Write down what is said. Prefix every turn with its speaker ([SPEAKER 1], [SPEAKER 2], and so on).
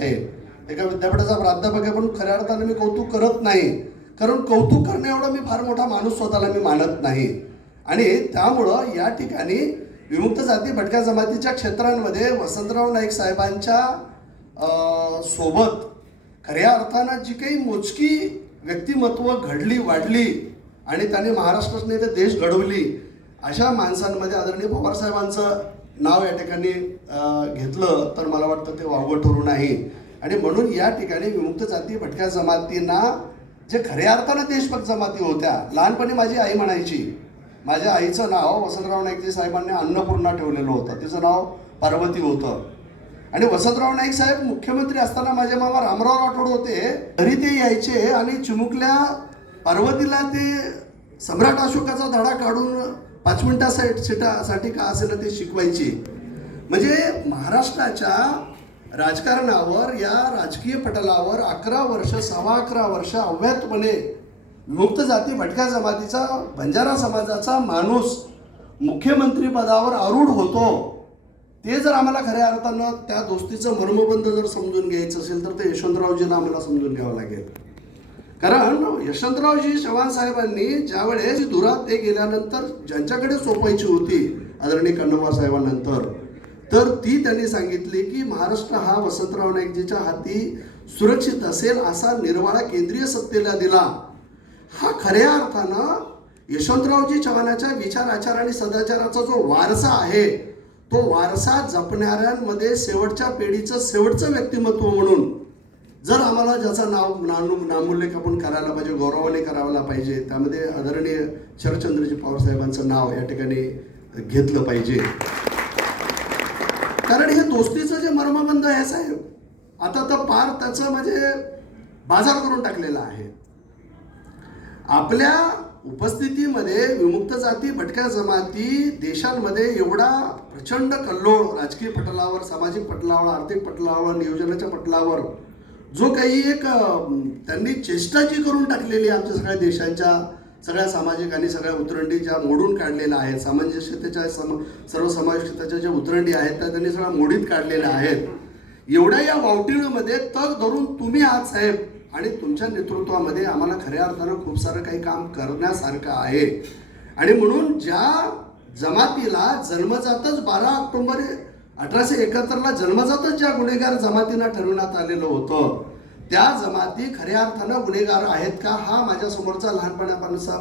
[SPEAKER 1] आहे. एका विद्यापीठाचा प्राध्यापक आहे पण खऱ्या अर्थाने मी कौतुक करत नाही. कारण कौतुक करणे एवढा मी फार मोठा माणूस स्वतःला मी मानत नाही. आणि त्यामुळं या ठिकाणी विमुक्त जाती भटक्या जमातीच्या क्षेत्रांमध्ये वसंतराव नाईक साहेबांच्या सोबत खऱ्या अर्थानं जी काही मोजकी व्यक्तिमत्व घडली वाढली आणि त्यांनी महाराष्ट्राने ते देश घडवली अशा माणसांमध्ये आदरणीय पवार साहेबांचं नाव या ठिकाणी घेतलं तर मला वाटतं ते वावगं ठरू नाही. आणि म्हणून या ठिकाणी विमुक्त जाती भटक्या जमातींना जे खऱ्या अर्थानं देशभक्त जमाती होत्या लहानपणी माझी आई म्हणायची माझ्या आईचं नाव वसंतराव नाईकजी साहेबांनी अन्नपूर्णा ठेवलेलं होतं. तिचं नाव पार्वती होतं. आणि वसंतराव नाईक साहेब मुख्यमंत्री असताना माझे मामा रामराव राठोड होते. तरी ते यायचे आणि चिमुकल्या पार्वतीला ते सम्राट अशोकाचा धडा काढून पाच मिनिटासाठी सीटासाठी का असेल ते शिकवायची. म्हणजे महाराष्ट्राच्या राजकारणावर या राजकीय पटलावर अकरा वर्ष सव्वा अकरा वर्ष अव्यातपणे मुक्त जाती भटक्या जमातीचा बंजारा समाजाचा माणूस मुख्यमंत्रीपदावर आरूढ होतो. ते जर आम्हाला खऱ्या अर्थानं त्या दोस्तीचं मर्मबंध जर समजून घ्यायचं असेल तर ते यशवंतरावजींना आम्हाला समजून घ्यावं लागेल. कारण यशवंतरावजी चव्हाण साहेबांनी ज्यावेळेस धुरात ते गेल्यानंतर ज्यांच्याकडे सोपायची होती आदरणीय कन्नबा साहेबांनंतर तर ती त्यांनी सांगितली की महाराष्ट्र हा वसंतराव नाईकजीच्या हाती सुरक्षित असेल असा निर्वाळा केंद्रीय सत्तेला दिला. हा खऱ्या अर्थानं यशवंतरावजी चव्हाणाच्या विचार आचार आणि सदाचाराचा जो वारसा आहे तो वारसा जपणाऱ्यांमध्ये शेवटच्या पिढीचं शेवटचं व्यक्तिमत्व म्हणून जर आम्हाला ज्याचं नाव नानू नामोल्लेख आपण करायला पाहिजे गौरवाने करायला पाहिजे त्यामध्ये आदरणीय शरदचंद्रजी पवार साहेबांचं नाव या ठिकाणी घेतलं पाहिजे. कारण हे दोस्तीचं जे मर्मबंध आहे साहेब आता तर पार त्याचं म्हणजे बाजार करून टाकलेला आहे. आपल्या उपस्थितीमध्ये विमुक्त जाती भटक्या जमाती देशांमध्ये एवढा प्रचंड कल्लोळ राजकीय पटलावर सामाजिक पटलावर आर्थिक पटलावर नियोजनाच्या पटलावर जो काही एक त्यांनी चेष्टा जी करून टाकलेली आमच्या सगळ्या देशांच्या सगळ्या सामाजिक आणि सगळ्या उतरंडी ज्या मोडून काढलेल्या आहेत सामंजस्यतेच्या सम सर्व समाविष्टतेच्या ज्या उतरंडी आहेत त्या त्यांनी सगळ्या मोडीत काढलेल्या आहेत. एवढ्या या वावटिळीमध्ये तग धरून तुम्ही आहात साहेब आणि तुमच्या नेतृत्वामध्ये आम्हाला खऱ्या अर्थानं खूप सारं काही काम करण्यासारखं आहे. आणि म्हणून ज्या जमातीला जन्मजातच बारा ऑक्टोबर अठराशे एकाहत्तरला जन्मजातच ज्या गुन्हेगार जमातींना ठरवण्यात आलेलं होतं त्या जमाती खऱ्या अर्थानं गुन्हेगार आहेत का? हा माझ्यासमोरचा लहानपणापासूनचा लहानपणापासून